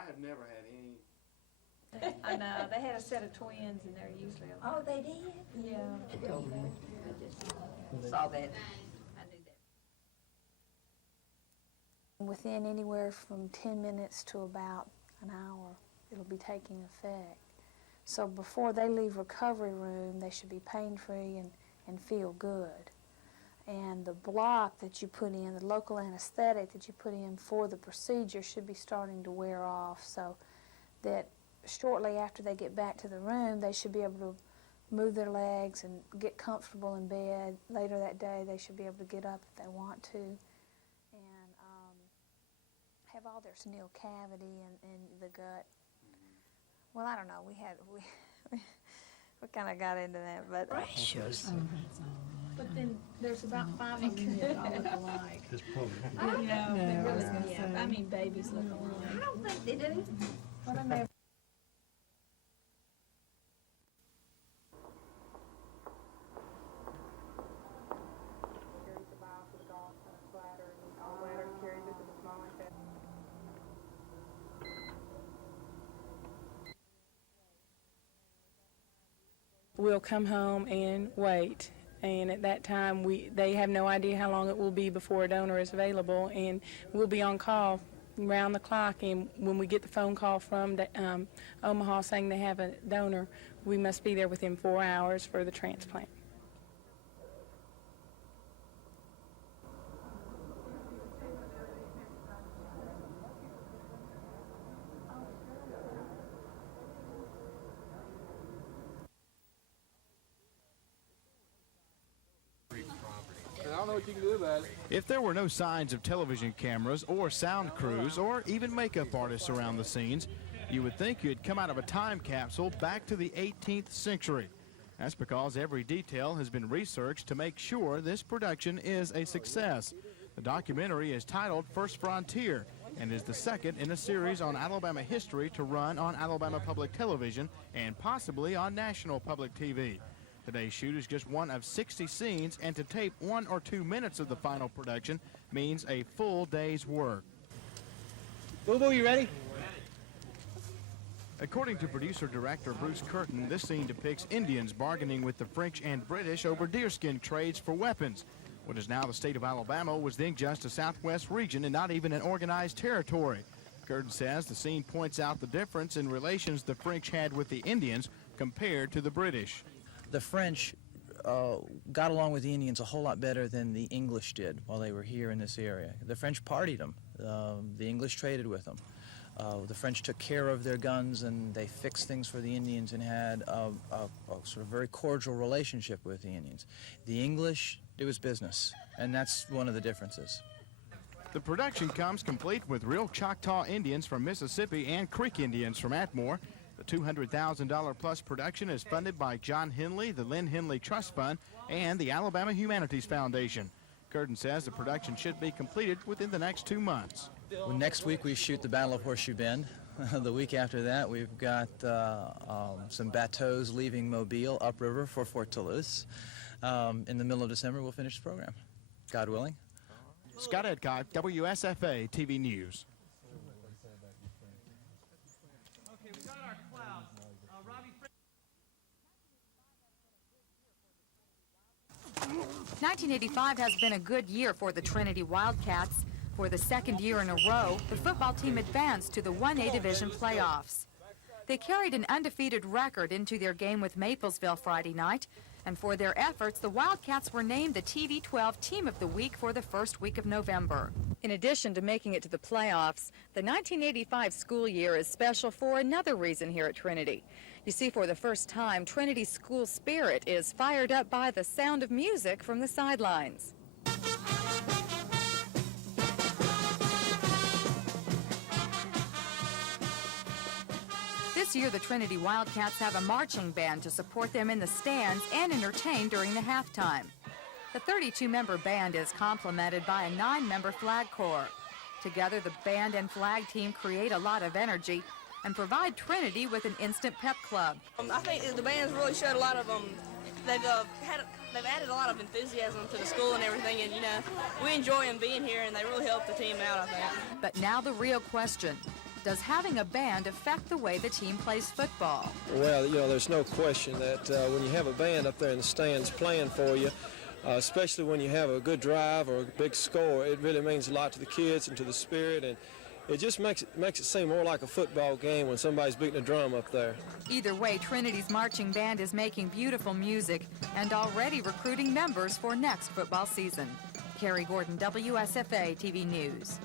I have never had any. I know, they had a set of twins and they're usually alone. Oh, they did? Yeah. I told them. I just saw that. I knew that. Within anywhere from 10 minutes to about an hour, it'll be taking effect. So before they leave recovery room, they should be pain-free and feel good. And the block that you put in, the local anesthetic that you put in for the procedure should be starting to wear off, so that shortly after they get back to the room, they should be able to move their legs and get comfortable in bed. Later that day, they should be able to get up if they want to, and have all their snail cavity and the gut. Well, I don't know. We kind of got into that, but Precious. But then there's about 5 of them that all look alike. It's probably. You know, they really, yeah. I mean, babies look alike. I don't think they do. But I never. We'll come home and wait, and at that time they have no idea how long it will be before a donor is available, and we'll be on call round the clock, and when we get the phone call from Omaha saying they have a donor, we must be there within 4 hours for the transplant. I don't know what you can do about it. If there were no signs of television cameras or sound crews or even makeup artists around the scenes, you would think you'd come out of a time capsule back to the 18th century. That's because every detail has been researched to make sure this production is a success. The documentary is titled First Frontier and is the second in a series on Alabama history to run on Alabama Public Television and possibly on National Public TV. Today's shoot is just one of 60 scenes, and to tape 1 or 2 minutes of the final production means a full day's work. Boo-boo, you ready? According to producer-director Bruce Curtin, this scene depicts Indians bargaining with the French and British over deerskin trades for weapons. What is now the state of Alabama was then just a southwest region and not even an organized territory. Curtin says the scene points out the difference in relations the French had with the Indians compared to the British. The French got along with the Indians a whole lot better than the English did while they were here in this area. The French partied them. The English traded with them. The French took care of their guns and they fixed things for the Indians and had a sort of very cordial relationship with the Indians. The English, it was business, and that's one of the differences. The production comes complete with real Choctaw Indians from Mississippi and Creek Indians from Atmore. The $200,000 plus production is funded by John Henley, the Lynn Henley Trust Fund, and the Alabama Humanities Foundation. Curtin says the production should be completed within the next 2 months. Well, next week we shoot the Battle of Horseshoe Bend. The week after that we've got some bateaus leaving Mobile upriver for Fort Toulouse. In the middle of December we'll finish the program, God willing. Scott Edcott, WSFA TV News. 1985 has been a good year for the Trinity Wildcats. For the second year in a row, the football team advanced to the 1A Division playoffs. They carried an undefeated record into their game with Maplesville Friday night, and for their efforts, the Wildcats were named the TV12 Team of the Week for the first week of November. In addition to making it to the playoffs, the 1985 school year is special for another reason here at Trinity. You see, for the first time, Trinity's school spirit is fired up by the sound of music from the sidelines. This year, the Trinity Wildcats have a marching band to support them in the stands and entertain during the halftime. The 32-member band is complemented by a 9-member flag corps. Together, the band and flag team create a lot of energy and provide Trinity with an instant pep club. I think the band's really showed a lot of they've added a lot of enthusiasm to the school and everything, and we enjoy them being here, and they really help the team out, I think. But now the real question: Does having a band affect the way the team plays football? Well, you know, there's no question that when you have a band up there in the stands playing for you, especially when you have a good drive or a big score, it really means a lot to the kids and to the spirit, and it just makes it seem more like a football game when somebody's beating a drum up there. Either way, Trinity's marching band is making beautiful music and already recruiting members for next football season. Carrie Gordon, WSFA TV News.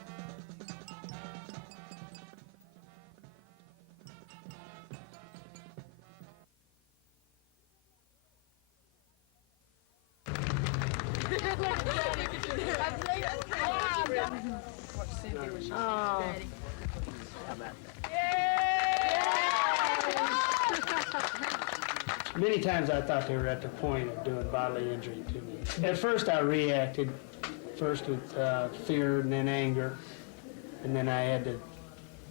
Many times I thought they were at the point of doing bodily injury to me. At first I reacted, first with fear and then anger, and then I had to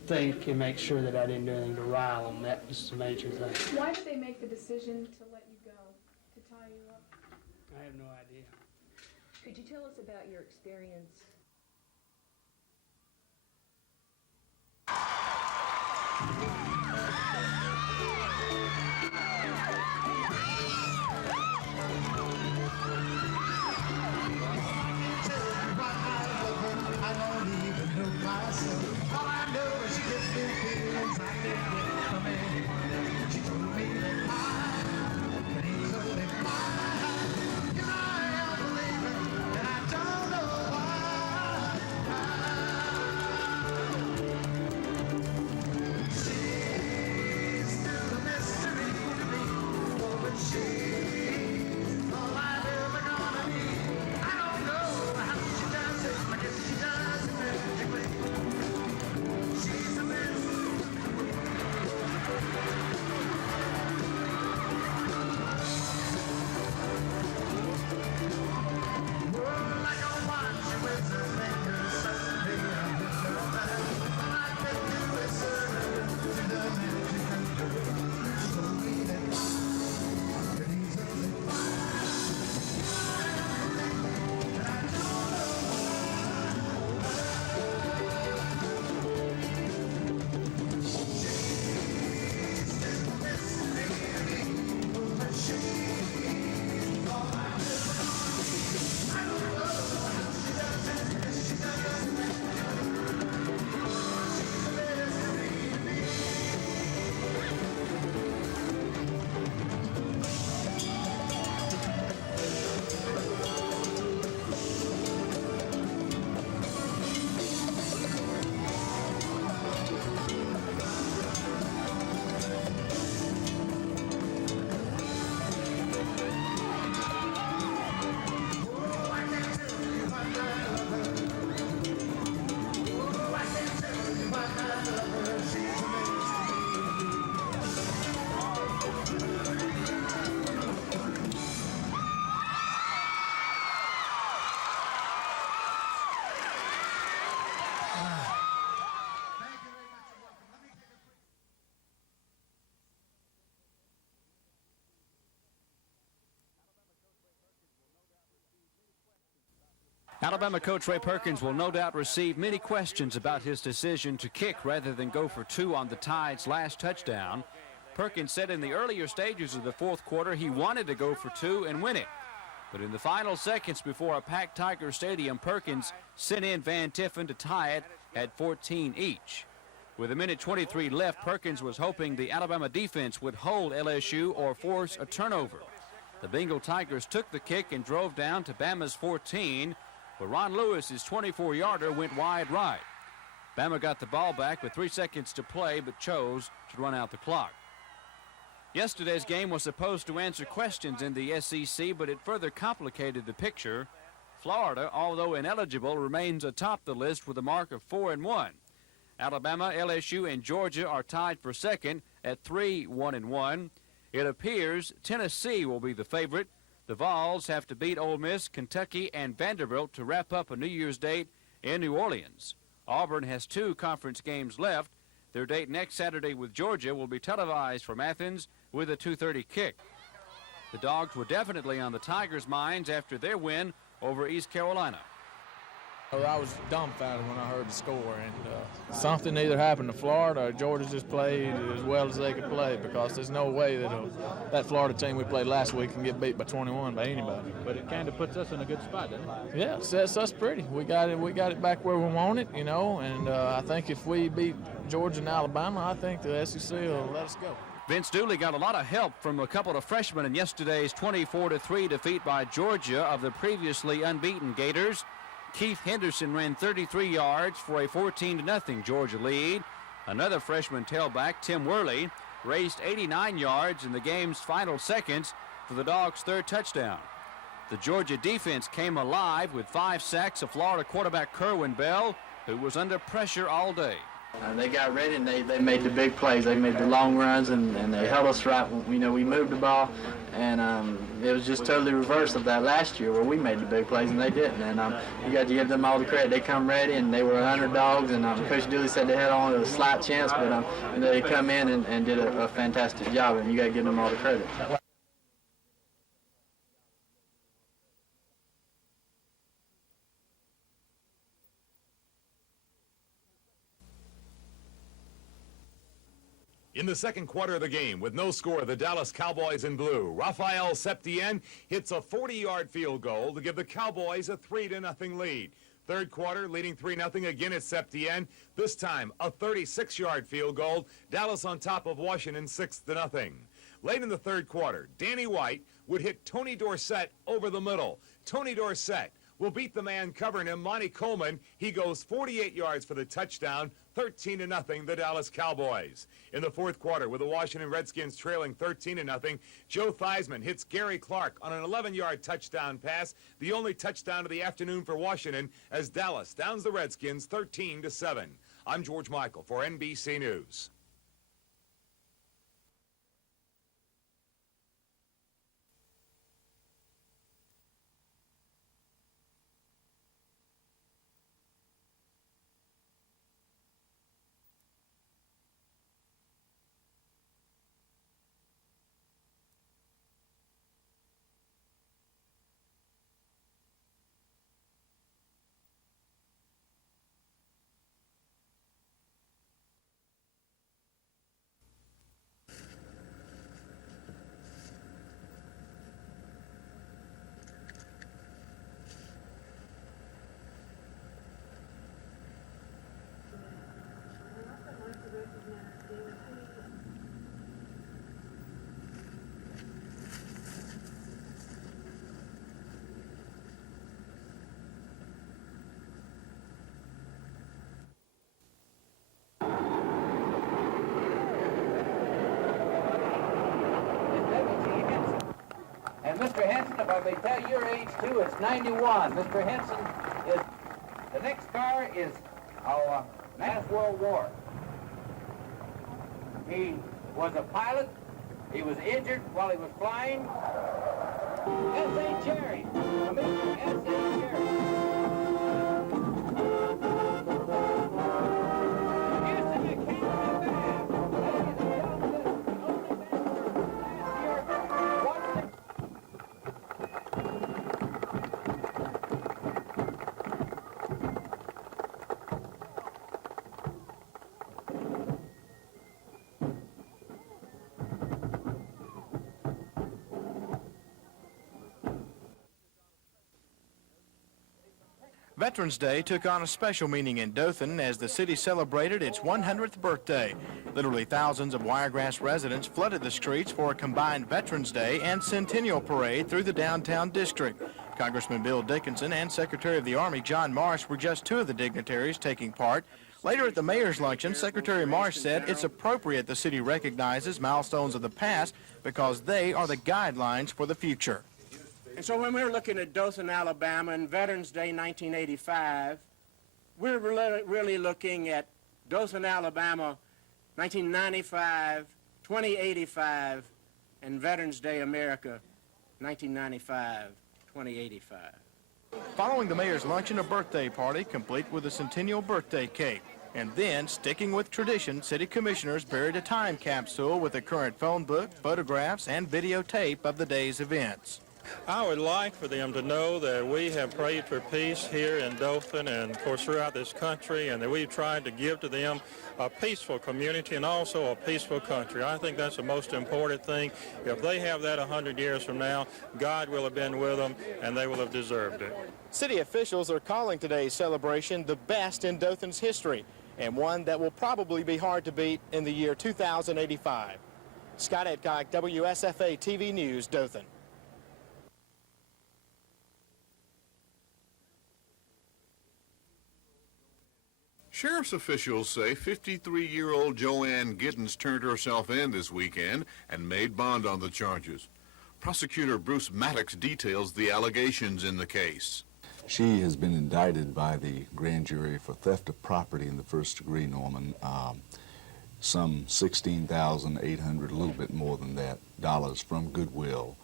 think and make sure that I didn't do anything to rile them. That was the major thing. Why did they make the decision to let you go, to tie you up? I have no idea. Could you tell us about your experience? Alabama coach Ray Perkins will no doubt receive many questions about his decision to kick rather than go for two on the Tide's last touchdown. Perkins said in the earlier stages of the fourth quarter he wanted to go for two and win it. But in the final seconds before a packed Tiger Stadium, Perkins sent in Van Tiffen to tie it at 14 each. With a minute 23 left, Perkins was hoping the Alabama defense would hold LSU or force a turnover. The Bengal Tigers took the kick and drove down to Bama's 14, but Ron Lewis's 24-yarder went wide right. Bama got the ball back with 3 seconds to play, but chose to run out the clock. Yesterday's game was supposed to answer questions in the SEC, but it further complicated the picture. Florida, although ineligible, remains atop the list with a mark of 4-1. Alabama, LSU, and Georgia are tied for second at 3-1-1. It appears Tennessee will be the favorite. The Vols have to beat Ole Miss, Kentucky, and Vanderbilt to wrap up a New Year's date in New Orleans. Auburn has 2 conference games left. Their date next Saturday with Georgia will be televised from Athens with a 2:30 kick. The Dogs were definitely on the Tigers' minds after their win over East Carolina. I was dumbfounded when I heard the score, and something either happened to Florida or Georgia just played as well as they could play, because there's no way that Florida team we played last week can get beat by 21 by anybody. But it kind of puts us in a good spot, doesn't it? Yeah, it sets us pretty. We got it back where we want it, and I think if we beat Georgia and Alabama, I think the SEC will let us go. Vince Dooley got a lot of help from a couple of freshmen in yesterday's 24-3 defeat by Georgia of the previously unbeaten Gators. Keith Henderson ran 33 yards for a 14-0 Georgia lead. Another freshman tailback, Tim Worley, raced 89 yards in the game's final seconds for the Dogs' third touchdown. The Georgia defense came alive with 5 sacks of Florida quarterback Kerwin Bell, who was under pressure all day. They got ready and they made the big plays. They made the long runs and they held us right. We moved the ball, and it was just totally reverse of that last year where we made the big plays and they didn't. And you got to give them all the credit. They come ready and they were underdogs, and Coach Dooley said they had only a slight chance, but they come in and did a fantastic job, and you got to give them all the credit. In the second quarter of the game, with no score, the Dallas Cowboys in blue. Rafael Septien hits a 40-yard field goal to give the Cowboys a 3-0 lead. Third quarter, leading 3-0 again at Septien. This time, a 36-yard field goal. Dallas on top of Washington 6-0. Late in the third quarter, Danny White would hit Tony Dorsett over the middle. Tony Dorsett will beat the man covering him, Monty Coleman. He goes 48 yards for the touchdown. 13-0, the Dallas Cowboys. In the fourth quarter, with the Washington Redskins trailing 13-0, Joe Theismann hits Gary Clark on an 11-yard touchdown pass, the only touchdown of the afternoon for Washington, as Dallas downs the Redskins 13-7. I'm George Michael for NBC News. And Mr. Henson, if I may tell your age too, it's 91. Mr. Henson is, the next car is our last World War. He was a pilot. He was injured while he was flying. S.A. Cherry. Mr. S.A. Cherry. Veterans Day took on a special meaning in Dothan as the city celebrated its 100th birthday. Literally thousands of Wiregrass residents flooded the streets for a combined Veterans Day and Centennial Parade through the downtown district. Congressman Bill Dickinson and Secretary of the Army John Marsh were just two of the dignitaries taking part. Later at the mayor's luncheon, Secretary Marsh said it's appropriate the city recognizes milestones of the past because they are the guidelines for the future. And so when we're looking at Dothan, Alabama, and Veterans Day 1985, we're really looking at Dothan, Alabama 1995, 2085, and Veterans Day America 1995, 2085. Following the mayor's luncheon, a birthday party complete with a centennial birthday cake. And then, sticking with tradition, city commissioners buried a time capsule with a current phone book, photographs, and videotape of the day's events. I would like for them to know that we have prayed for peace here in Dothan and, of course, throughout this country, and that we've tried to give to them a peaceful community and also a peaceful country. I think that's the most important thing. If they have that 100 years from now, God will have been with them, and they will have deserved it. City officials are calling today's celebration the best in Dothan's history, and one that will probably be hard to beat in the year 2085. Scott Edcock, WSFA TV News, Dothan. Sheriff's officials say 53-year-old Joanne Giddens turned herself in this weekend and made bond on the charges. Prosecutor Bruce Maddox details the allegations in the case. She has been indicted by the grand jury for theft of property in the first degree, Norman. Some $16,800, a little bit more than that, dollars from Goodwill.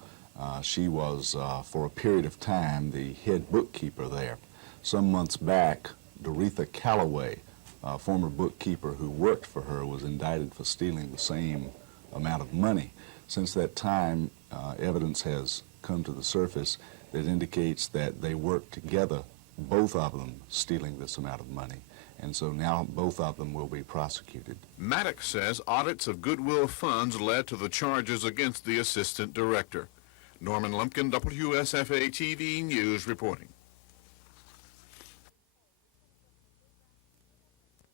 She was, for a period of time, the head bookkeeper there. Some months back, Doretha Calloway, a former bookkeeper who worked for her, was indicted for stealing the same amount of money. Since that time, evidence has come to the surface that indicates that they worked together, both of them stealing this amount of money. And so now both of them will be prosecuted. Maddox says audits of Goodwill funds led to the charges against the assistant director. Norman Lumpkin, WSFA TV News reporting.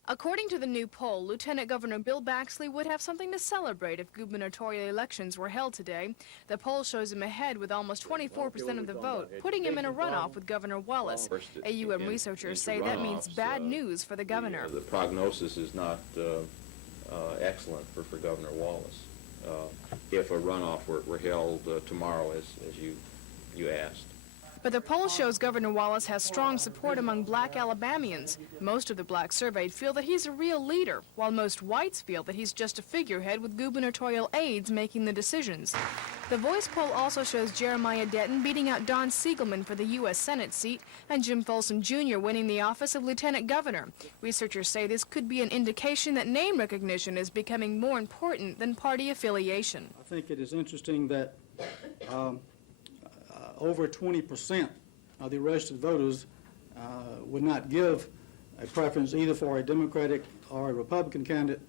According to the new poll, Lieutenant Governor Bill Baxley would have something to celebrate if gubernatorial elections were held today. The poll shows him ahead with almost 24% of the vote, putting him in a runoff with Governor Wallace. AUM researchers say that means bad news for the governor. The prognosis is not excellent for Governor Wallace. If a runoff were held tomorrow, as you asked. But the poll shows Governor Wallace has strong support among black Alabamians. Most of the blacks surveyed feel that he's a real leader, while most whites feel that he's just a figurehead with gubernatorial aides making the decisions. The Voice poll also shows Jeremiah Denton beating out Don Siegelman for the U.S. Senate seat and Jim Folsom Jr. winning the office of Lieutenant Governor. Researchers say this could be an indication that name recognition is becoming more important than party affiliation. I think it is interesting that over 20% of the registered voters would not give a preference either for a Democratic or a Republican candidate.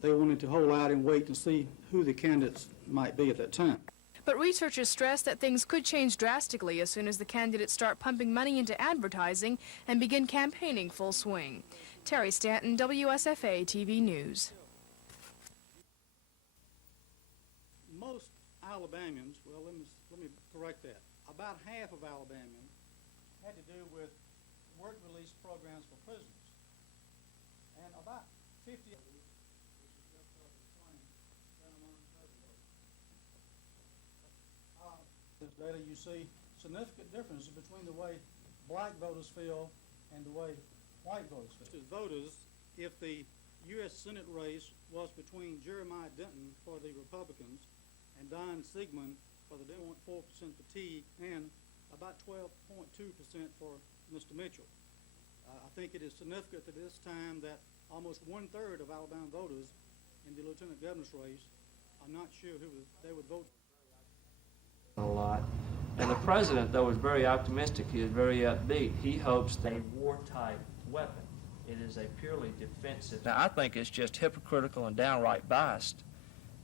They wanted to hold out and wait and see who the candidates might be at that time. But researchers stress that things could change drastically as soon as the candidates start pumping money into advertising and begin campaigning full swing. Terry Stanton, WSFA TV News. Most Alabamians, well, let me correct that. About half of Alabamians had to do with work release programs for prisoners. And about 50 this data, you see significant differences between the way black voters feel and the way white voters feel. Voters, if the U.S. Senate race was between Jeremiah Denton for the Republicans and Don Siegelman for the 4% fatigue and about 12.2% for Mr. Mitchell. I think it is significant at this time that almost 1/3 of Alabama voters in the lieutenant governor's race are not sure who they would vote for. A lot. And the president, though, is very optimistic. He is very upbeat. He hopes that a war-type weapon. It is a purely defensive. Now, I think it's just hypocritical and downright biased.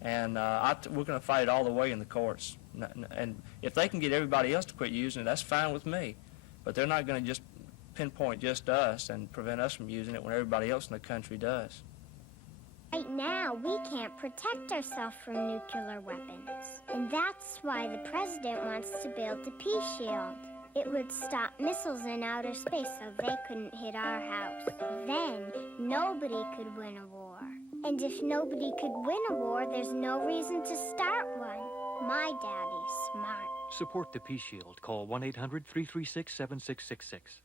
And we're going to fight it all the way in the courts. And if they can get everybody else to quit using it, that's fine with me. But they're not going to just pinpoint just us and prevent us from using it when everybody else in the country does. Right now, we can't protect ourselves from nuclear weapons. And that's why the president wants to build the Peace Shield. It would stop missiles in outer space so they couldn't hit our house. Then, nobody could win a war. And if nobody could win a war, there's no reason to start one. My daddy's smart. Support the Peace Shield. Call 1-800-336-7666.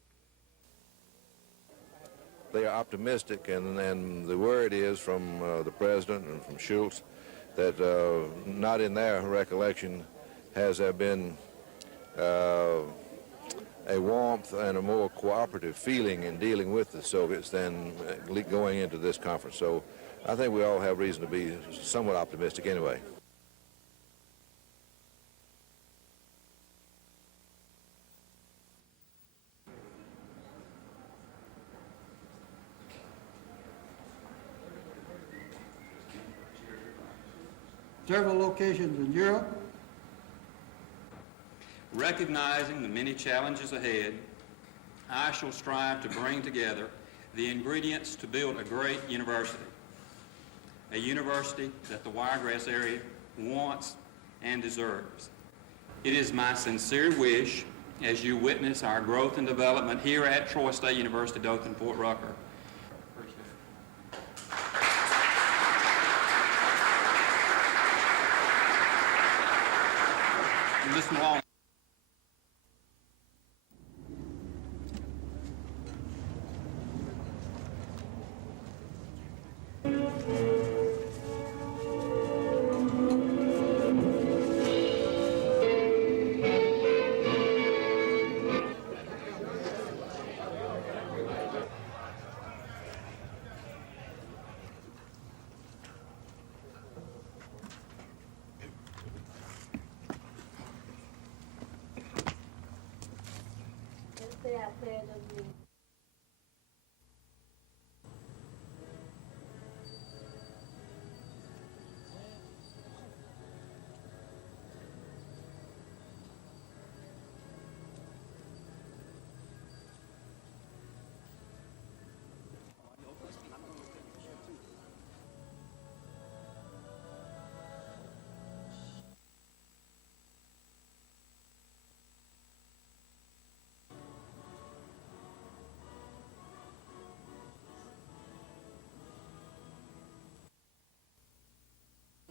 They are optimistic, and the word is from the president and from Schultz that not in their recollection has there been a warmth and a more cooperative feeling in dealing with the Soviets than going into this conference. So I think we all have reason to be somewhat optimistic anyway. several locations in Europe. Recognizing the many challenges ahead, I shall strive to bring together the ingredients to build a great university, a university that the Wiregrass area wants and deserves. It is my sincere wish, as you witness our growth and development here at Troy State University, Dothan, Fort Rucker. Ms. Malone.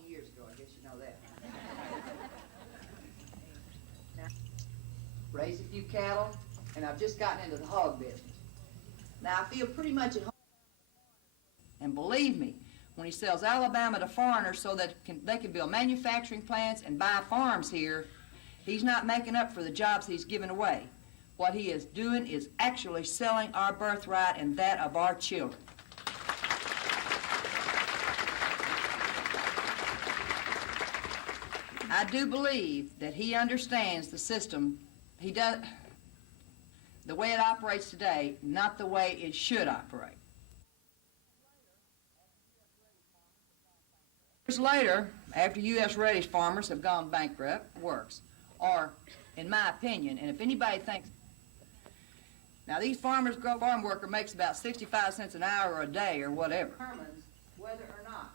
Years ago, I guess you know that. Raised a few cattle, and I've just gotten into the hog business. Now, I feel pretty much at home. And believe me, when he sells Alabama to foreigners so that they can build manufacturing plants and buy farms here, he's not making up for the jobs he's given away. What he is doing is actually selling our birthright and that of our children. I do believe that he understands the system. He does the way it operates today, not the way it should operate. Years later, after U.S. Reddish farmers have gone bankrupt, works. Or, in my opinion, and if anybody thinks, now these farmers grow, farm worker makes about 65 cents an hour or a day or whatever. Determines whether or not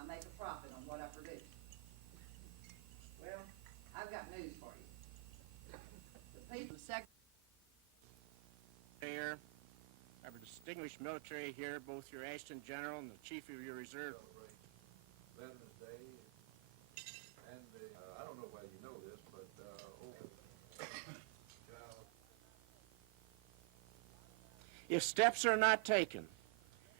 I make a profit on what I produce. Well, I've got news for you. The people, Mayor, our distinguished military here, both your Ashton General and the Chief of your Reserve. Veterans Day, and I don't know why you know this, but If steps are not taken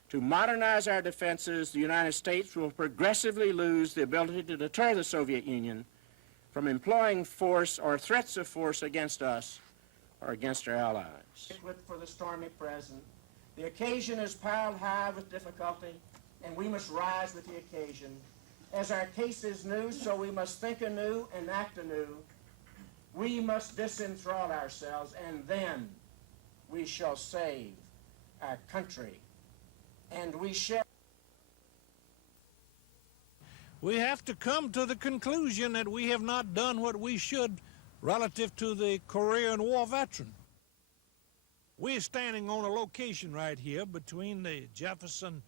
to modernize our defenses, the United States will progressively lose the ability to deter the Soviet Union from employing force or threats of force against us or against our allies. For the stormy present, the occasion is piled high with difficulty, and we must rise with the occasion. As our case is new, so we must think anew and act anew. We must disenthrall ourselves, and then we shall save our country, and we shall. We have to come to the conclusion that we have not done what we should relative to the Korean War veteran. We're standing on a location right here between the Jefferson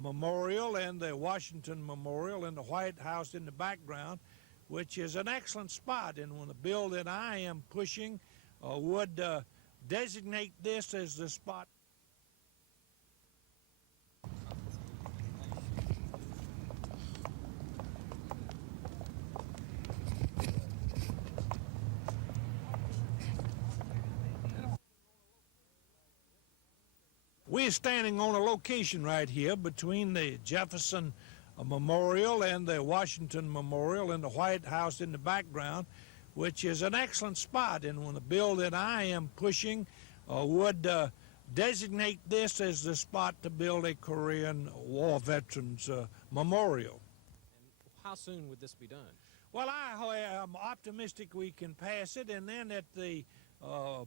Memorial and the Washington Memorial and the White House in the background, which is an excellent spot. And when the bill that I am pushing would designate this as the spot. We're standing on a location right here between the Jefferson Memorial and the Washington Memorial and the White House in the background, which is an excellent spot. And when the bill that I am pushing would designate this as the spot to build a Korean War Veterans Memorial. And how soon would this be done? Well, I am optimistic we can pass it, and then that the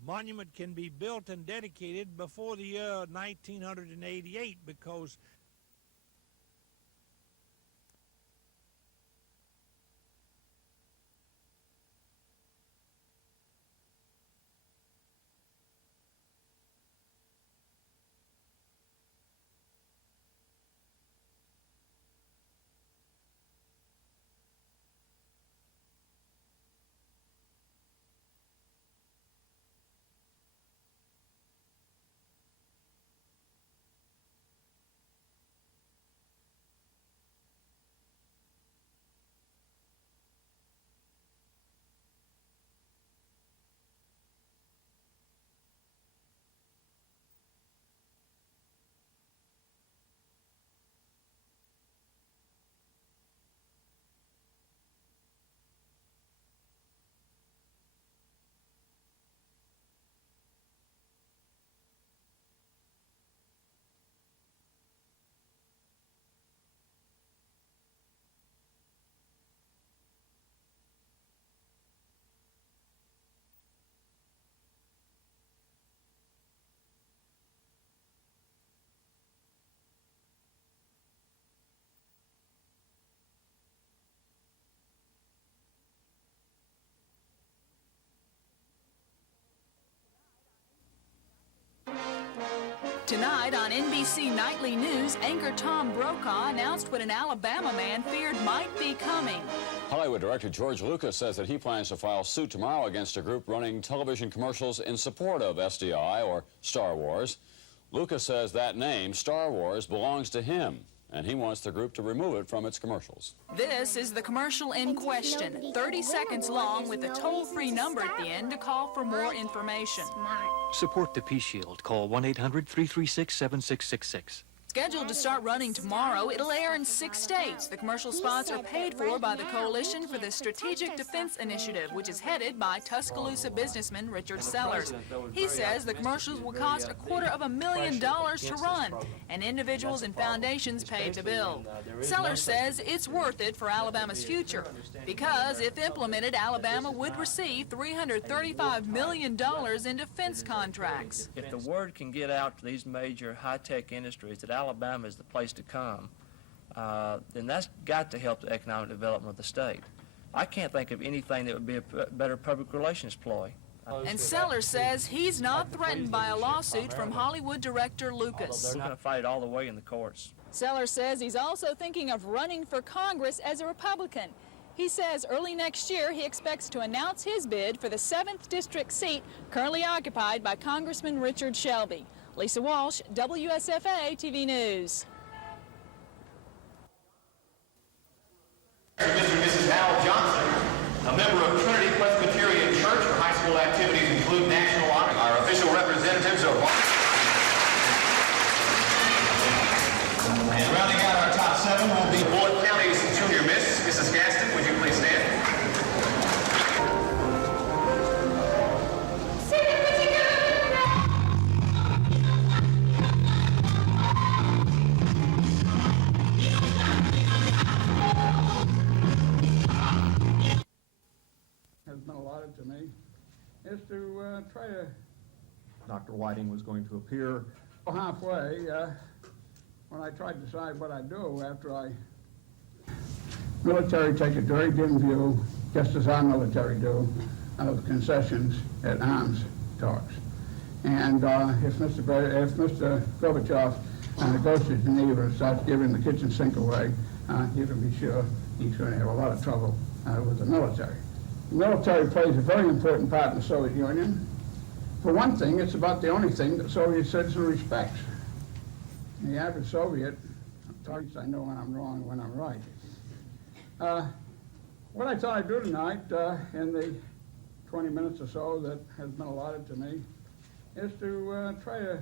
monument can be built and dedicated before the year 1988, because Tonight on NBC Nightly News, anchor Tom Brokaw announced what an Alabama man feared might be coming. Hollywood director George Lucas says that he plans to file suit tomorrow against a group running television commercials in support of SDI, or Star Wars. Lucas says that name, Star Wars, belongs to him, and he wants the group to remove it from its commercials. This is the commercial in question, 30 seconds long, with a toll-free number at the end to call for more information. Support the Peace Shield. Call 1-800-336-7666. Scheduled to start running tomorrow, it'll air in 6 states. The commercial spots are paid for by the Coalition for the Strategic Defense Initiative, which is headed by Tuscaloosa businessman Richard Sellers. He says the commercials will cost $250,000 to run, and individuals and foundations paid the bill. Sellers says it's worth it for Alabama's future, because if implemented, Alabama would receive $335 million in defense contracts. If the word can get out to these major high-tech industries that Alabama is the place to come, then that's got to help the economic development of the state. I can't think of anything that would be a better public relations ploy. And Sellers says he's not threatened by a lawsuit from Hollywood director Lucas. They're going to fight all the way in the courts. Sellers says he's also thinking of running for Congress as a Republican. He says early next year he expects to announce his bid for the 7th district seat currently occupied by Congressman Richard Shelby. Lisa Walsh, WSFA TV News. Mr. and Mrs. Al Johnson, a member of Trinity Presbyterian Church. Her high school activities include national honor. Our official representatives are... And rounding out our top 7 will be Bullitt County's junior miss, Mrs. Gaston. Would you please stand? Has been allotted to me is to try to... Dr. Whiting was going to appear halfway when I tried to decide what I'd do after I... Military take a very dim view, just as our military do, of concessions at arms talks. And if Mr. Gorbachev goes to Geneva and starts giving the kitchen sink away, you can be sure he's going to have a lot of trouble with the military. The military plays a very important part in the Soviet Union. For one thing, it's about the only thing that Soviet citizen respects. The average Soviet, I know when I'm wrong, when I'm right. What I thought I'd do tonight, in the 20 minutes or so that has been allotted to me, is to try to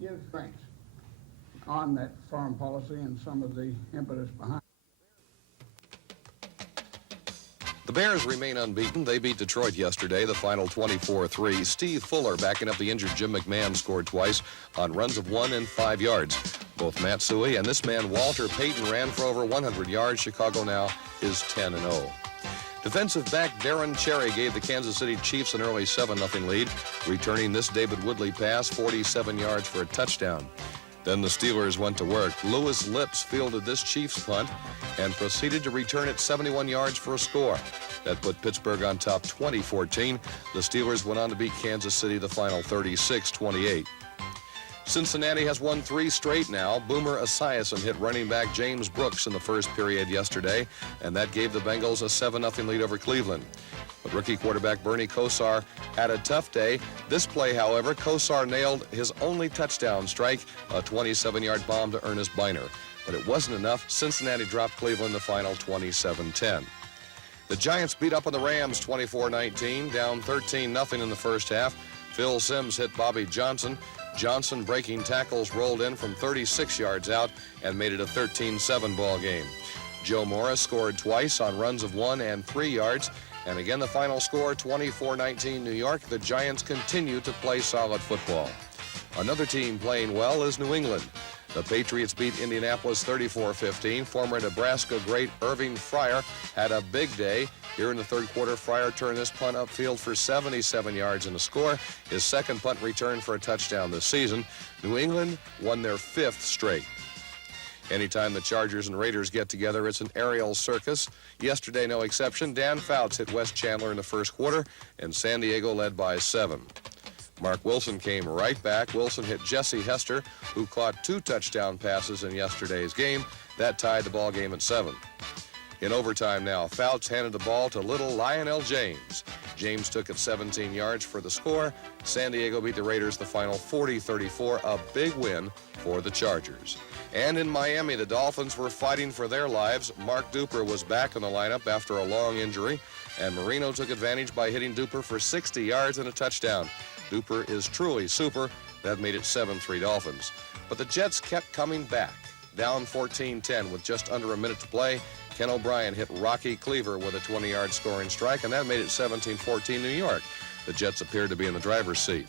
give strength on that foreign policy and some of the impetus behind it. The Bears remain unbeaten. They beat Detroit yesterday, the final 24-3. Steve Fuller, backing up the injured Jim McMahon, scored twice on runs of 1 and 5 yards. Both Matsui and this man, Walter Payton, ran for over 100 yards. Chicago now is 10-0. Defensive back Darren Cherry gave the Kansas City Chiefs an early 7-0 lead, returning this David Woodley pass 47 yards for a touchdown. Then the Steelers went to work. Lewis Lips fielded this Chiefs punt and proceeded to return it 71 yards for a score. That put Pittsburgh on top 20-14. The Steelers went on to beat Kansas City the final 36-28. Cincinnati has won 3 straight now. Boomer Esiason hit running back James Brooks in the first period yesterday, and that gave the Bengals a 7-0 lead over Cleveland. But rookie quarterback Bernie Kosar had a tough day. This play, however, Kosar nailed his only touchdown strike, a 27-yard bomb to Ernest Biner. But it wasn't enough. Cincinnati dropped Cleveland the final 27-10. The Giants beat up on the Rams 24-19, down 13-0 in the first half. Phil Simms hit Bobby Johnson. Johnson, breaking tackles, rolled in from 36 yards out and made it a 13-7 ball game. Joe Morris scored twice on runs of 1 and 3 yards. And again, the final score, 24-19 New York. The Giants continue to play solid football. Another team playing well is New England. The Patriots beat Indianapolis 34-15. Former Nebraska great Irving Fryer had a big day. Here in the third quarter, Fryer turned this punt upfield for 77 yards and a score. His second punt return for a touchdown this season. New England won their 5th straight. Anytime the Chargers and Raiders get together, it's an aerial circus. Yesterday, no exception. Dan Fouts hit West Chandler in the first quarter, and San Diego led by 7. Mark Wilson came right back. Wilson hit Jesse Hester, who caught 2 touchdown passes in yesterday's game. That tied the ball game at 7. In overtime now, Fouts handed the ball to little Lionel James. James took it 17 yards for the score. San Diego beat the Raiders the final 40-34, a big win for the Chargers. And in Miami, the Dolphins were fighting for their lives. Mark Duper was back in the lineup after a long injury, and Marino took advantage by hitting Duper for 60 yards and a touchdown. Duper is truly super. That made it 7-3 Dolphins. But the Jets kept coming back. Down 14-10 with just under a minute to play, Ken O'Brien hit Rocky Cleaver with a 20-yard scoring strike, and that made it 17-14 New York. The Jets appeared to be in the driver's seat.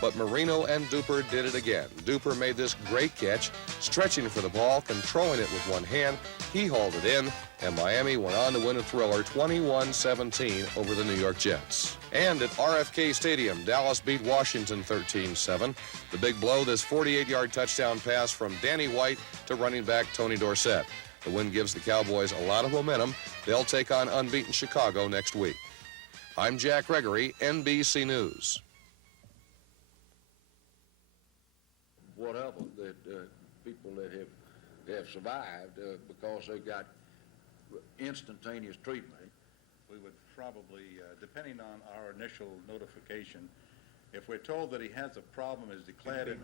But Marino and Duper did it again. Duper made this great catch, stretching for the ball, controlling it with one hand. He hauled it in, and Miami went on to win a thriller 21-17 over the New York Jets. And at RFK Stadium, Dallas beat Washington 13-7. The big blow, this 48-yard touchdown pass from Danny White to running back Tony Dorsett. The win gives the Cowboys a lot of momentum. They'll take on unbeaten Chicago next week. I'm Jack Gregory, NBC News. What of them, that people that have survived because they've got instantaneous treatment? We would probably, depending on our initial notification, if we're told that he has a problem, is declared in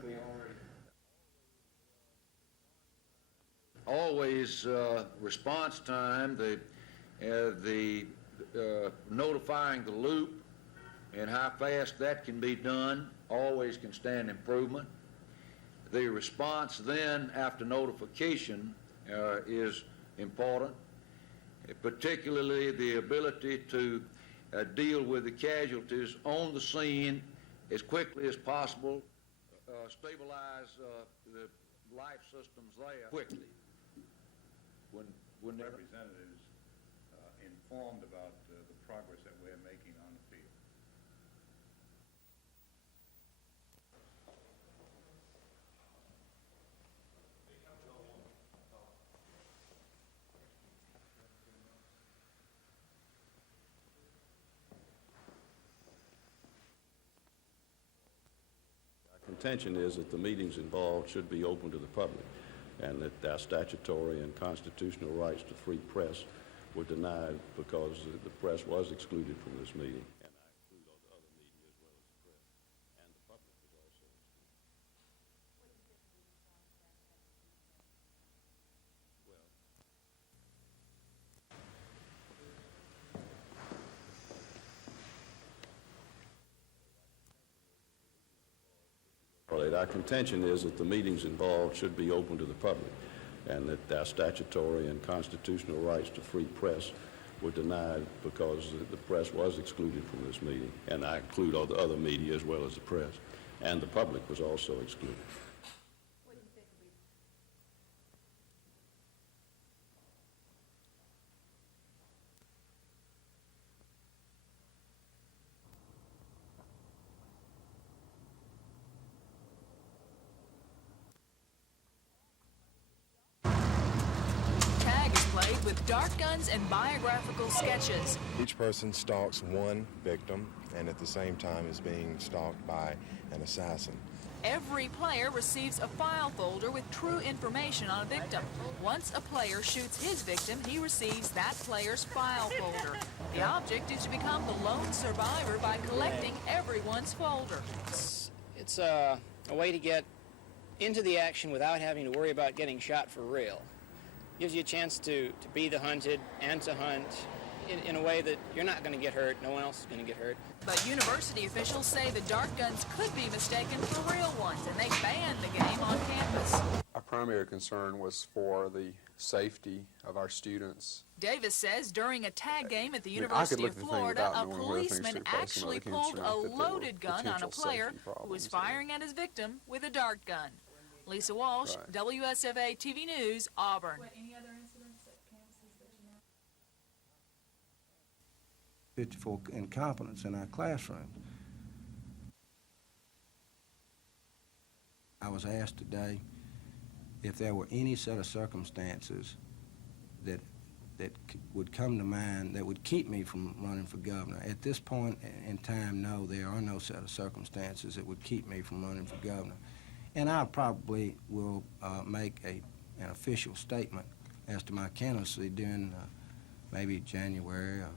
always response time, the notifying the loop and how fast that can be done always can stand improvement. The response then after notification is important, particularly the ability to deal with the casualties on the scene as quickly as possible, stabilize the life systems there quickly. When the representatives informed about the progress that we're making on the field. Contention is that the meetings involved should be open to the public, and that our statutory and constitutional rights to free press were denied because the press was excluded from this meeting. And I include all the other media as well as the press, and the public was also excluded. Our contention is that the meetings involved should be open to the public, and that our statutory and constitutional rights to free press were denied because the press was excluded from this meeting. And I include all the other media as well as the press, and the public was also excluded. With dart guns and biographical sketches. Each person stalks one victim and at the same time is being stalked by an assassin. Every player receives a file folder with true information on a victim. Once a player shoots his victim, he receives that player's file folder. The object is to become the lone survivor by collecting everyone's folder. It's a way to get into the action without having to worry about getting shot for real. Gives you a chance to be the hunted and to hunt in a way that you're not going to get hurt, no one else is going to get hurt. But university officials say the dart guns could be mistaken for real ones, and they banned the game on campus. Our primary concern was for the safety of our students. Davis says during a tag game at the University of Florida, a policeman actually pulled a loaded gun on a player who was firing at his victim with a dart gun. Lisa Walsh, WSFA TV News, Auburn. Any other incidents at campuses that you know? For incompetence in our classrooms. I was asked today if there were any set of circumstances that that would come to mind that would keep me from running for governor. At this point in time, no, there are no set of circumstances that would keep me from running for governor. And I probably will make an official statement as to my candidacy during maybe January or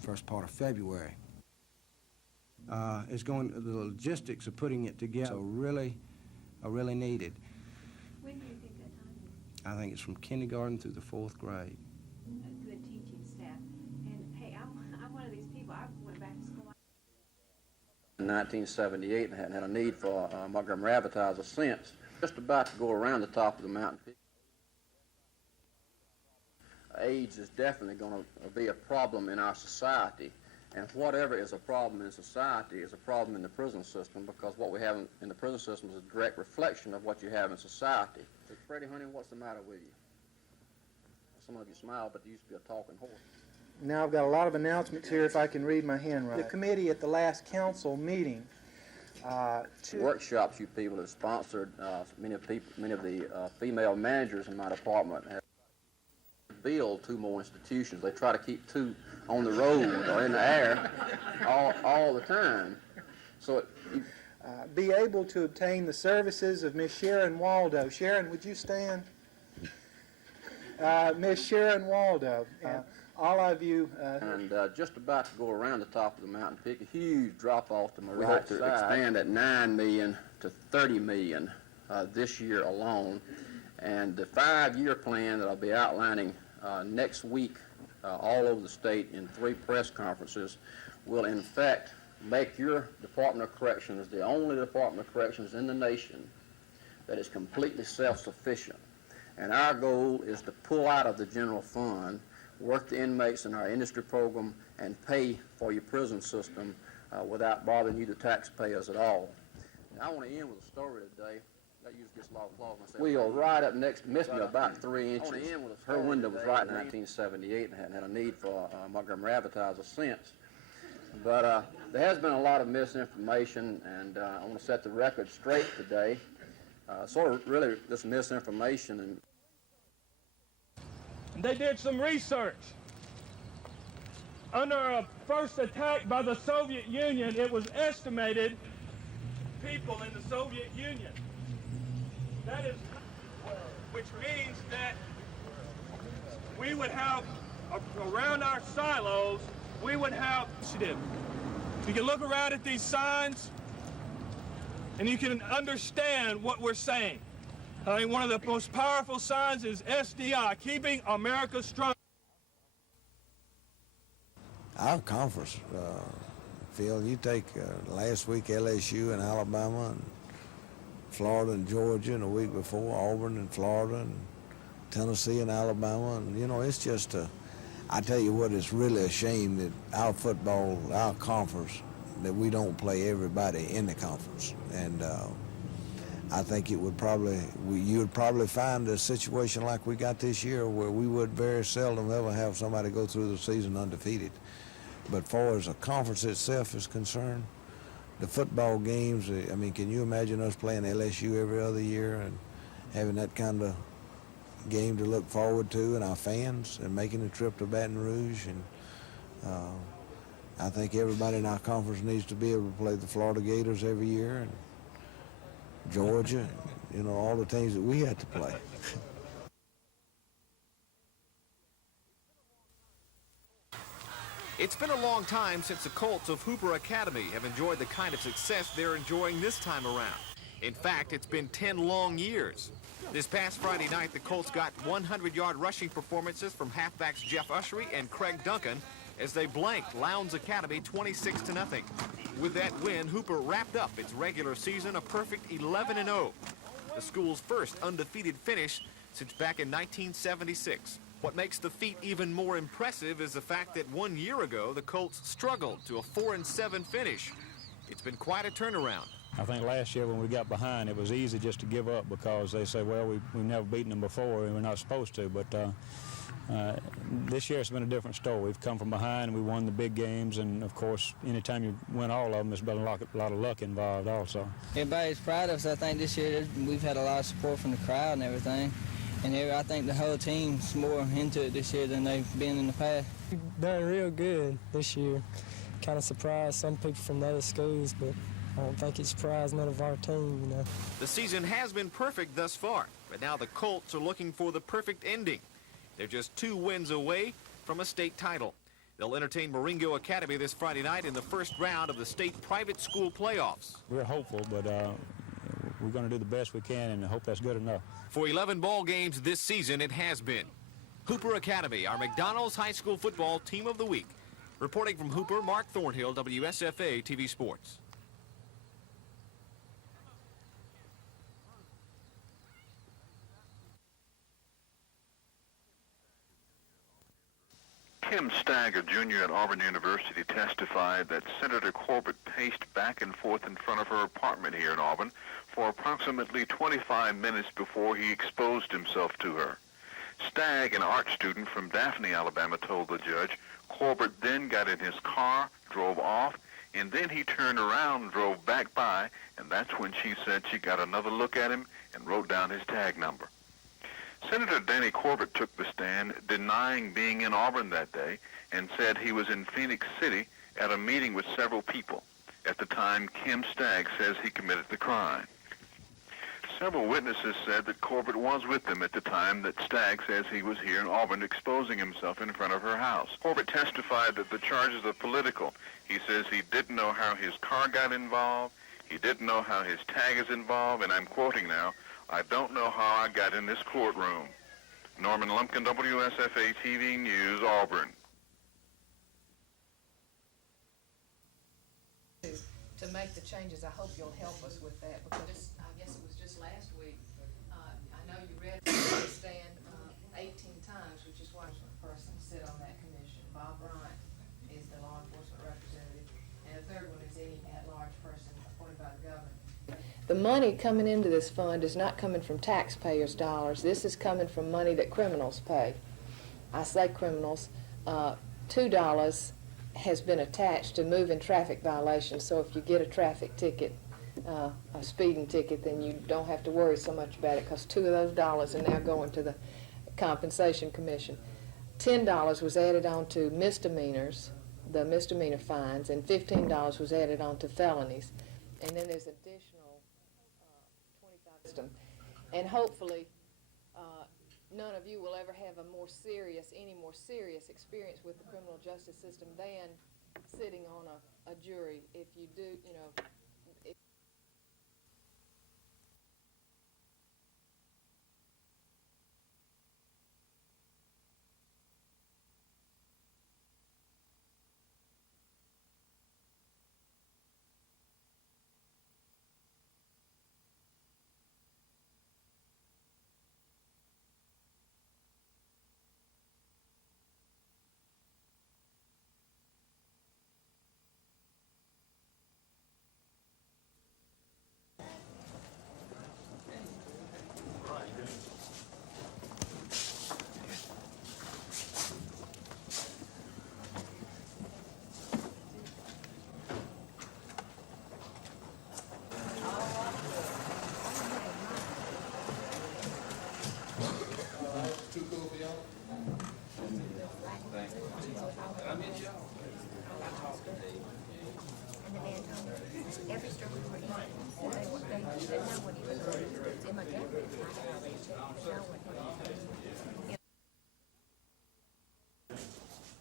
first part of February. It's going, the logistics of putting it together are really needed. When do you think that time is? I think it's from kindergarten through the 4th grade. A good teaching staff. And hey, I'm one of these people. I went back to school. In 1978, and hadn't had a need for Montgomery advertiser since. Just about to go around the top of the mountain peak. AIDS is definitely going to be a problem in our society. And whatever is a problem in society is a problem in the prison system, because what we have in the prison system is a direct reflection of what you have in society. So, Freddie, honey, what's the matter with you? Some of you smile, but you used to be a talking horse. Now I've got a lot of announcements here if I can read my handwriting. The committee at the last council meeting. Workshops you people have sponsored, many of the female managers in my department have build 2 more institutions. They try to keep 2 on the road or in the air all the time. So be able to obtain the services of Miss Sharon Waldo. Sharon, would you stand? Miss Sharon Waldo. All of you... and just about to go around the top of the mountain peak, a huge drop-off to my right side. We hope to expand at $9 million to $30 million this year alone. And the 5-year plan that I'll be outlining next week all over the state in 3 press conferences will in fact make your Department of Corrections the only Department of Corrections in the nation that is completely self-sufficient. And our goal is to pull out of the general fund, work the inmates in our industry program, and pay for your prison system without bothering you, the taxpayers, at all. Now, I want to end with a story today. That usually gets a lot of applause myself. Wheel right up next, missed me about 3 inches. Her window was right in 1978 and hadn't had a need for Montgomery advertiser since. But there has been a lot of misinformation, and I want to set the record straight today. Sort of really this misinformation. And they did some research. Under a first attack by the Soviet Union, it was estimated people in the Soviet Union. That is, which means that we would have, around our silos, we would have initiative. You can look around at these signs, and you can understand what we're saying. I think one of the most powerful signs is SDI, Keeping America Strong. Our conference, Phil, you take last week LSU and Alabama, and Florida and Georgia, and the week before Auburn and Florida and Tennessee and Alabama, and you know, it's just I tell you what, it's really a shame that our football, our conference, that we don't play everybody in the conference. And I think it would probably, you would probably find a situation like we got this year where we would very seldom ever have somebody go through the season undefeated. But far as the conference itself is concerned, the football games, I mean, can you imagine us playing LSU every other year and having that kind of game to look forward to, and our fans, and making the trip to Baton Rouge? And I think everybody in our conference needs to be able to play the Florida Gators every year, and Georgia, you know, all the teams that we had to play. It's been a long time since the Colts of Hooper Academy have enjoyed the kind of success they're enjoying this time around. In fact, it's been 10 long years. This past Friday night, the Colts got 100-yard rushing performances from halfbacks Jeff Ushery and Craig Duncan as they blanked Lowndes Academy 26-0. With that win, Hooper wrapped up its regular season a perfect 11-0, the school's first undefeated finish since back in 1976. What makes the feat even more impressive is the fact that 1 year ago, the Colts struggled to a 4-7 finish. It's been quite a turnaround. I think last year when we got behind, it was easy just to give up because they say, well, we've never beaten them before and we're not supposed to. But this year it's been a different story. We've come from behind, we won the big games, and of course, anytime you win all of them, there's been a lot of luck involved also. Everybody's proud of us. I think this year we've had a lot of support from the crowd and everything. And I think the whole team's more into it this year than they've been in the past. We've done real good this year. Kind of surprised some people from the other schools, but I don't think it surprised none of our team, you know. The season has been perfect thus far, but now the Colts are looking for the perfect ending. They're just 2 wins away from a state title. They'll entertain Marengo Academy this Friday night in the first round of the state private school playoffs. We're hopeful, but we're going to do the best we can, and I hope that's good enough. For 11 ball games this season, it has been. Hooper Academy, our McDonald's High School Football Team of the Week. Reporting from Hooper, Mark Thornhill, WSFA TV Sports. Kim Stagg, a junior at Auburn University, testified that Senator Corbett paced back and forth in front of her apartment here in Auburn for approximately 25 minutes before he exposed himself to her. Stagg, an art student from Daphne, Alabama, told the judge Corbett then got in his car, drove off, and then he turned around and drove back by, and that's when she said she got another look at him and wrote down his tag number. Senator Danny Corbett took the stand, denying being in Auburn that day, and said he was in Phoenix City at a meeting with several people. At the time, Kim Stagg says he committed the crime. Several witnesses said that Corbett was with them at the time that Stagg says he was here in Auburn exposing himself in front of her house. Corbett testified that the charges are political. He says he didn't know how his car got involved, he didn't know how his tag is involved, and I'm quoting now, "I don't know how I got in this courtroom." Norman Lumpkin, WSFA TV News, Auburn. To make the changes, I hope you'll help us with that, because I guess it was just last week. I know you read the stand 18 times, which is why a person sit on that commission. Bob Bryant is the law enforcement representative, and the third one is any at-large person appointed by the governor. The money coming into this fund is not coming from taxpayers' dollars. This is coming from money that criminals pay. I say criminals. $2 has been attached to moving traffic violations, so if you get a traffic ticket, a speeding ticket, then you don't have to worry so much about it, because $2 of those dollars are now going to the Compensation Commission. $10 was added on to misdemeanors, the misdemeanor fines, and $15 was added on to felonies. And then there's additional 25 system. And hopefully none of you will ever have any more serious experience with the criminal justice system than sitting on a jury. If you do, you know,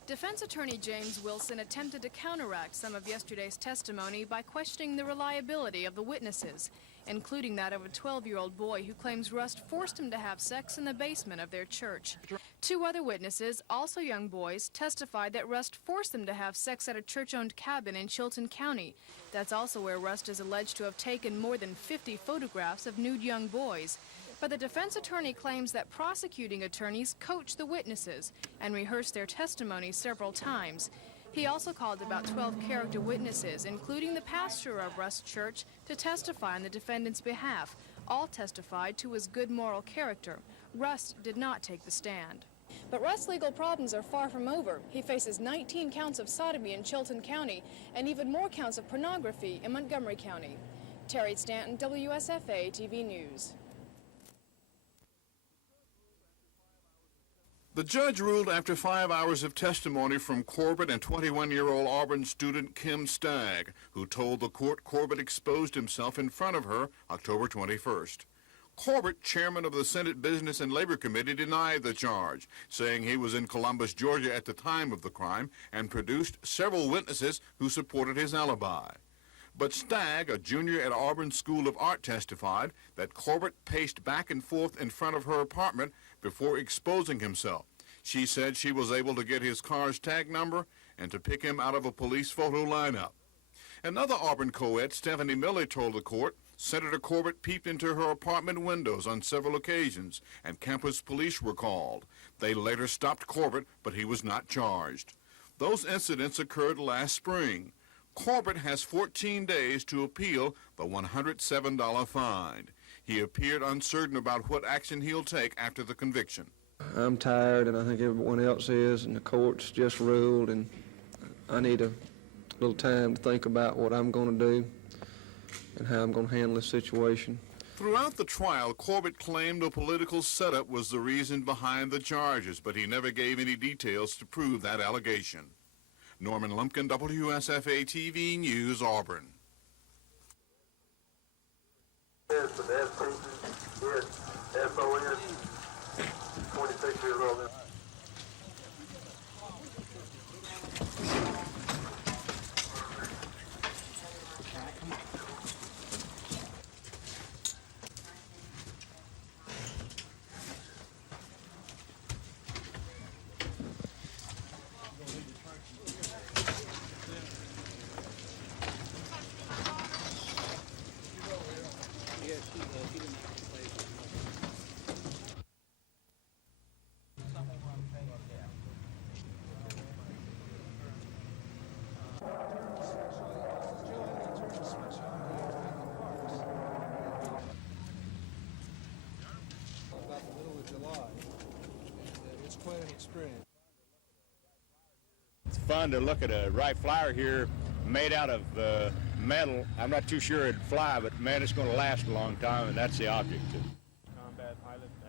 Defense Attorney James Wilson attempted to counteract some of yesterday's testimony by questioning the reliability of the witnesses, including that of a 12-year-old boy who claims Rust forced him to have sex in the basement of their church. 2 other witnesses, also young boys, testified that Rust forced them to have sex at a church-owned cabin in Chilton County. That's also where Rust is alleged to have taken more than 50 photographs of nude young boys. But the defense attorney claims that prosecuting attorneys coached the witnesses and rehearsed their testimony several times. He also called about 12 character witnesses, including the pastor of Rust Church, to testify on the defendant's behalf. All testified to his good moral character. Rust did not take the stand. But Rust's legal problems are far from over. He faces 19 counts of sodomy in Chilton County and even more counts of pornography in Montgomery County. Terry Stanton, WSFA TV News. The judge ruled after 5 hours of testimony from Corbett and 21-year-old Auburn student Kim Stagg, who told the court Corbett exposed himself in front of her October 21st. Corbett, chairman of the Senate Business and Labor Committee, denied the charge, saying he was in Columbus, Georgia at the time of the crime and produced several witnesses who supported his alibi. But Stagg, a junior at Auburn School of Art, testified that Corbett paced back and forth in front of her apartment before exposing himself. She said she was able to get his car's tag number and to pick him out of a police photo lineup. Another Auburn co-ed, Stephanie Miller, told the court Senator Corbett peeped into her apartment windows on several occasions, and campus police were called. They later stopped Corbett, but he was not charged. Those incidents occurred last spring. Corbett has 14 days to appeal the $107 fine. He appeared uncertain about what action he'll take after the conviction. I'm tired, and I think everyone else is, and the court's just ruled, and I need a little time to think about what I'm going to do and how I'm going to handle this situation. Throughout the trial, Corbett claimed a political setup was the reason behind the charges, but he never gave any details to prove that allegation. Norman Lumpkin, WSFA TV News, Auburn. Yes, but that's SON, 26 years old. It's fun to look at a Wright Flyer here made out of metal. I'm not too sure it'd fly, but man, it's going to last a long time, and that's the object.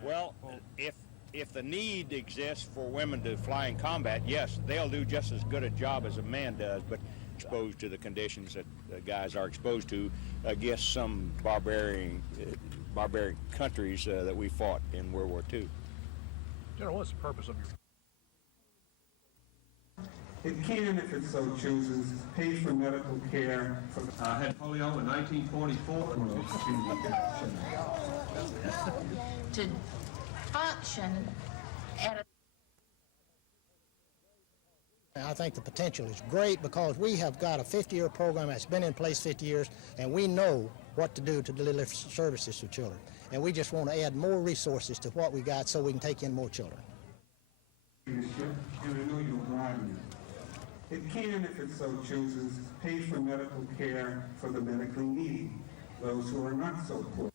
Well, if the need exists for women to fly in combat, yes, they'll do just as good a job as a man does, but exposed to the conditions that guys are exposed to against some barbaric countries that we fought in World War II. General, what's the purpose of your... It can, if it so chooses, pay for medical care. I had polio in 1944. To function at I think the potential is great because we have got a 50-year program that's been in place 50 years, and we know what to do to deliver services to children. And we just want to add more resources to what we got so we can take in more children. And I know you'll drive me. It can, if it so chooses, pay for medical care for the medically needy, those who are not so poor.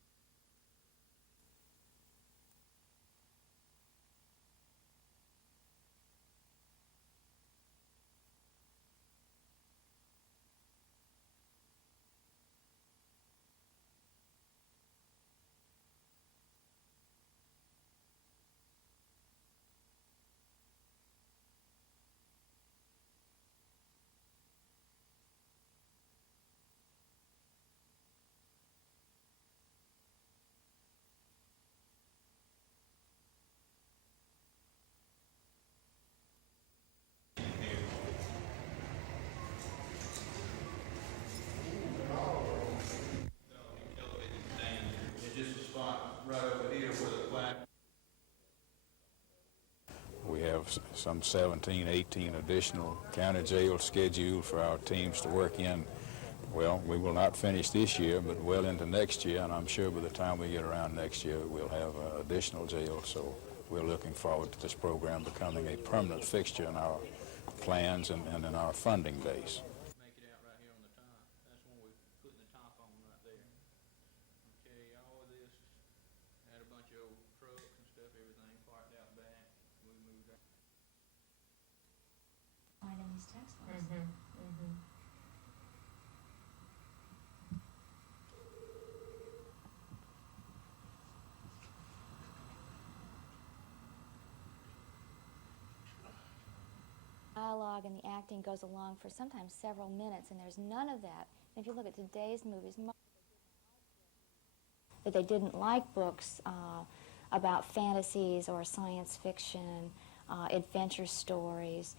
We have some 17, 18 additional county jails scheduled for our teams to work in. Well, we will not finish this year, but well into next year, and I'm sure by the time we get around next year, we'll have additional jails. So we're looking forward to this program becoming a permanent fixture in our plans and in our funding base. dialogue and the acting goes along for sometimes several minutes, and there's none of that. And if you look at today's movies, that they didn't like books about fantasies or science fiction, adventure stories,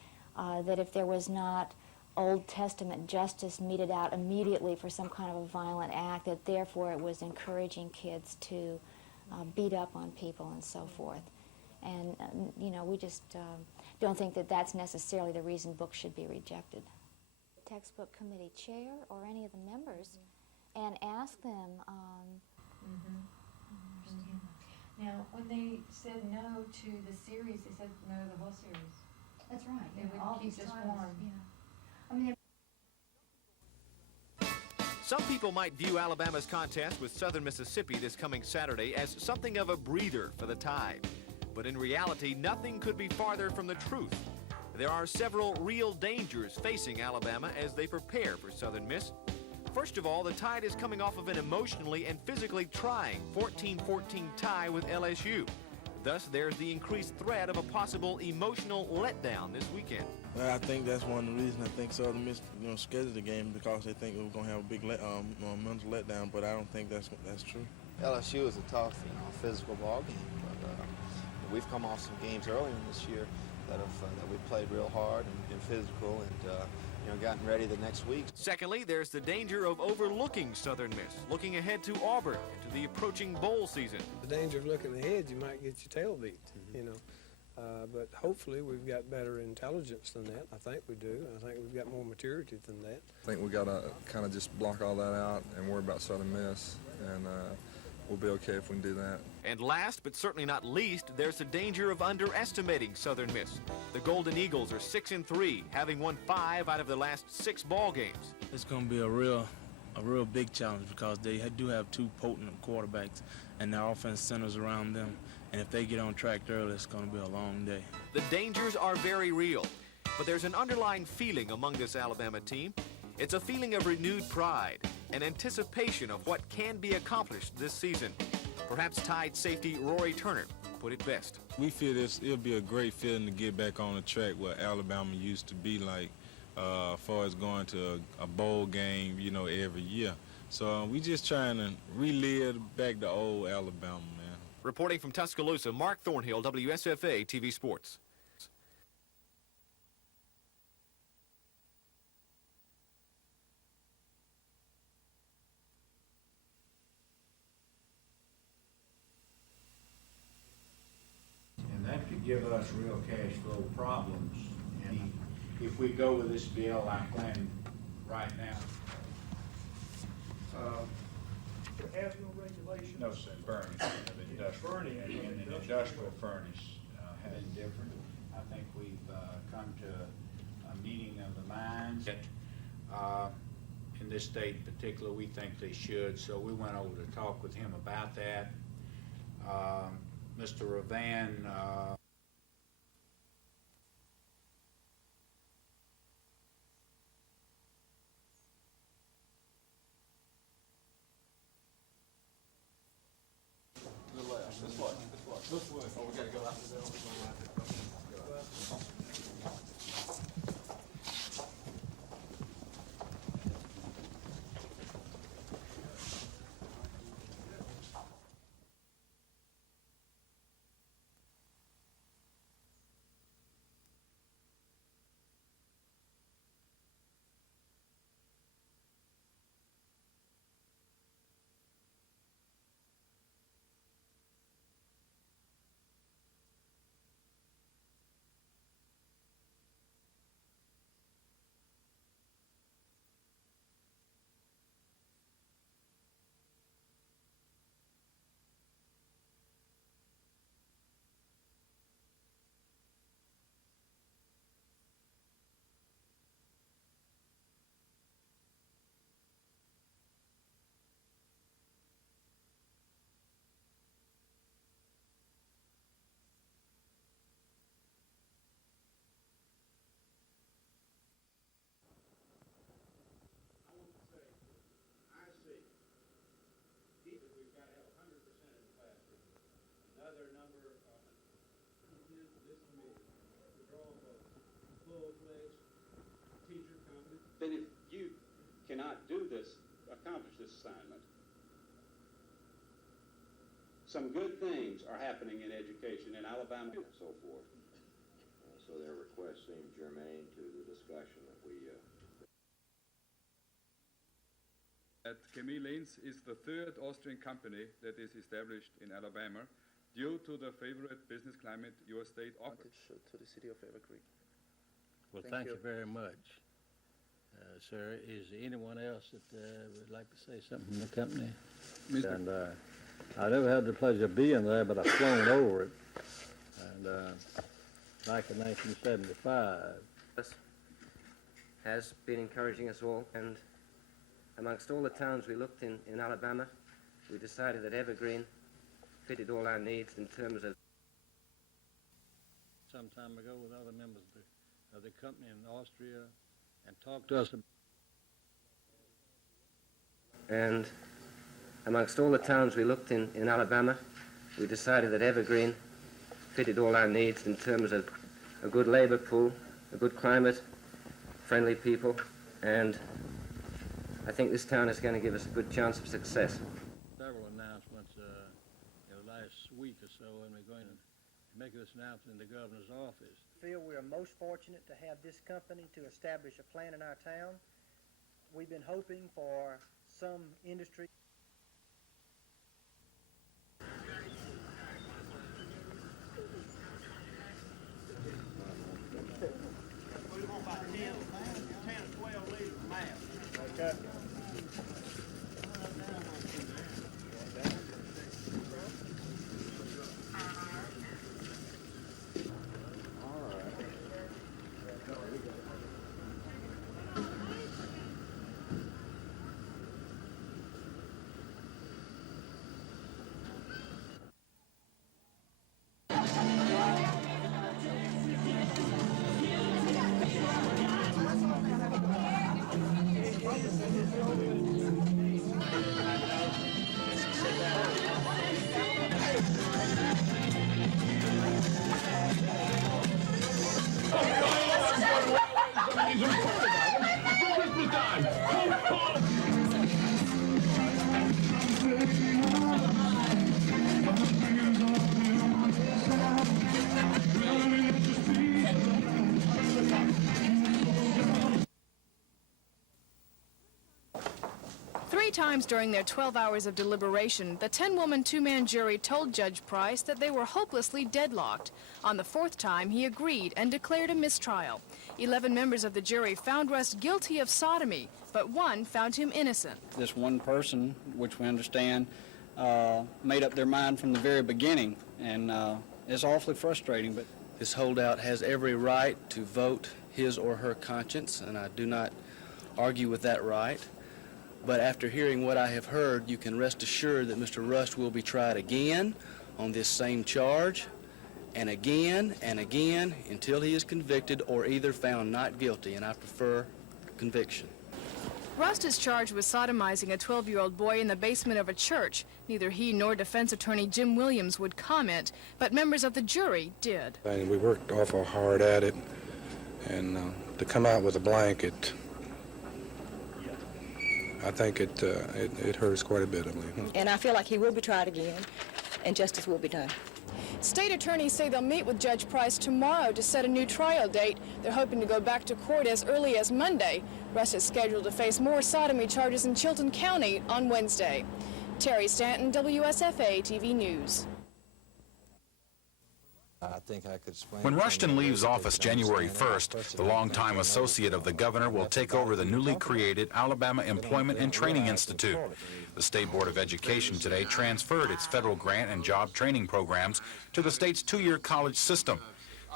that if there was not Old Testament justice meted out immediately for some kind of a violent act, that therefore it was encouraging kids to beat up on people and so forth. And, you know, we just don't think that that's necessarily the reason books should be rejected. Textbook committee chair or any of the members and ask them. Now, when they said no to the series, they said no to the whole series. That's right. They would keep just one. I mean, Some people might view Alabama's contest with Southern Mississippi this coming Saturday as something of a breather for the Tide. But in reality, nothing could be farther from the truth. There are several real dangers facing Alabama as they prepare for Southern Miss. First of all, the Tide is coming off of an emotionally and physically trying 14-14 tie with LSU. Thus, there's the increased threat of a possible emotional letdown this weekend. I think that's one of the reasons I think Southern Miss, scheduled the game, because they think we're going to have a big mental letdown. But I don't think that's true. LSU is a tough, physical ball game. But we've come off some games earlier in this year that we played real hard and been physical and gotten ready the next week. Secondly, there's the danger of overlooking Southern Miss, looking ahead to Auburn and to the approaching bowl season. The danger of looking ahead, you might get your tail beat, but hopefully we've got better intelligence than that. I think we do. I think we've got more maturity than that. I think we got to kind of just block all that out and worry about Southern Miss, and we'll be okay if we can do that. And last, but certainly not least, there's the danger of underestimating Southern Miss. The Golden Eagles are 6-3, having won 5 out of the last 6 ball games. It's going to be a real big challenge because they do have 2 potent quarterbacks, and their offense centers around them. And if they get on track early, it's going to be a long day. The dangers are very real, but there's an underlying feeling among this Alabama team. It's a feeling of renewed pride and anticipation of what can be accomplished this season. Perhaps Tide safety Rory Turner put it best. We feel it'll be a great feeling to get back on the track where Alabama used to be like, as far as going to a bowl game, every year. So we just trying to relive back the old Alabama, man. Reporting from Tuscaloosa, Mark Thornhill, WSFA TV Sports. That could give us real cash flow problems. And if we go with this bill like planning right now. It has no regulation. No, sir, furnace, an industrial furnace has different. I think we've come to a meeting of the minds. In this state in particular, we think they should, so we went over to talk with him about that. Mr. Ravan, This way. Oh, we gotta go after that. full-fledged then if you cannot do this, accomplish this assignment, some good things are happening in education in Alabama and so forth. So their request seemed germane to the discussion that we... Chemie Lanes is the third Austrian company that is established in Alabama due to the favorable business climate your state offers. To the city of Evergreen. Well, thank you very much, sir. Is there anyone else that would like to say something from the company? And I never had the pleasure of being there, but I've flown over it. And back in 1975. Has been encouraging us all, and amongst all the towns we looked in Alabama, we decided that Evergreen fitted all our needs in terms of... Some time ago with other members of the company in Austria and talked to us about... And amongst all the towns we looked in Alabama, we decided that Evergreen fitted all our needs in terms of a good labor pool, a good climate, friendly people, and I think this town is going to give us a good chance of success. Several announcements in the last week or so, and we're going to make this announcement in the governor's office. I feel we are most fortunate to have this company to establish a plant in our town. We've been hoping for some industry. Three times during their 12 hours of deliberation, the 10-woman, two-man jury told Judge Price that they were hopelessly deadlocked. On the fourth time, he agreed and declared a mistrial. 11 members of the jury found Rust guilty of sodomy, but one found him innocent. This one person, which we understand, made up their mind from the very beginning, and it's awfully frustrating. But this holdout has every right to vote his or her conscience, and I do not argue with that right. But after hearing what I have heard, you can rest assured that Mr. Rust will be tried again on this same charge, and again until he is convicted or either found not guilty, and I prefer conviction. Rust is charged with sodomizing a 12-year-old boy in the basement of a church. Neither he nor defense attorney Jim Williams would comment, but members of the jury did. And we worked awful hard at it, and to come out with a blanket, I think it hurts quite a bit of me. And I feel like he will be tried again, and justice will be done. State attorneys say they'll meet with Judge Price tomorrow to set a new trial date. They're hoping to go back to court as early as Monday. Rust is scheduled to face more sodomy charges in Chilton County on Wednesday. Terry Stanton, WSFA TV News. I think I could explain. When Rushton leaves office January 1st, the longtime associate of the governor will take over the newly created Alabama Employment and Training Institute. The State Board of Education today transferred its federal grant and job training programs to the state's two-year college system.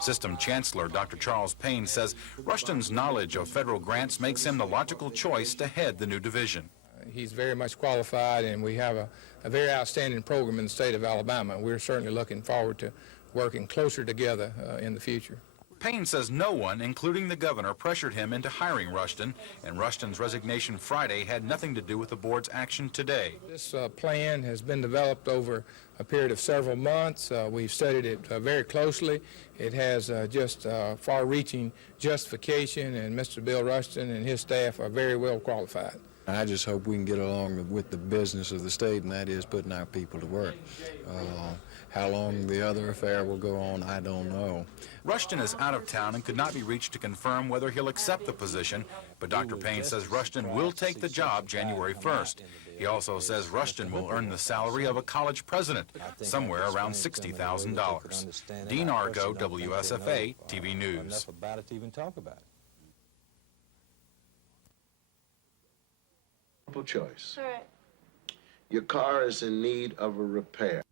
System Chancellor Dr. Charles Payne says Rushton's knowledge of federal grants makes him the logical choice to head the new division. He's very much qualified, and we have a very outstanding program in the state of Alabama. We're certainly looking forward to working closer together in the future. Payne says no one, including the governor, pressured him into hiring Rushton, and Rushton's resignation Friday had nothing to do with the board's action today. This plan has been developed over a period of several months. We've studied it very closely. It has just far-reaching justification, and Mr. Bill Rushton and his staff are very well qualified. I just hope we can get along with the business of the state, and that is putting our people to work. How long the other affair will go on, I don't know. Rushton is out of town and could not be reached to confirm whether he'll accept the position, but Dr. Payne says Rushton will take the job January 1st. He also says Rushton will earn the salary of a college president, somewhere around $60,000. Dean Argo, WSFA, TV News. Choice. All right. Your car is in need of a repair.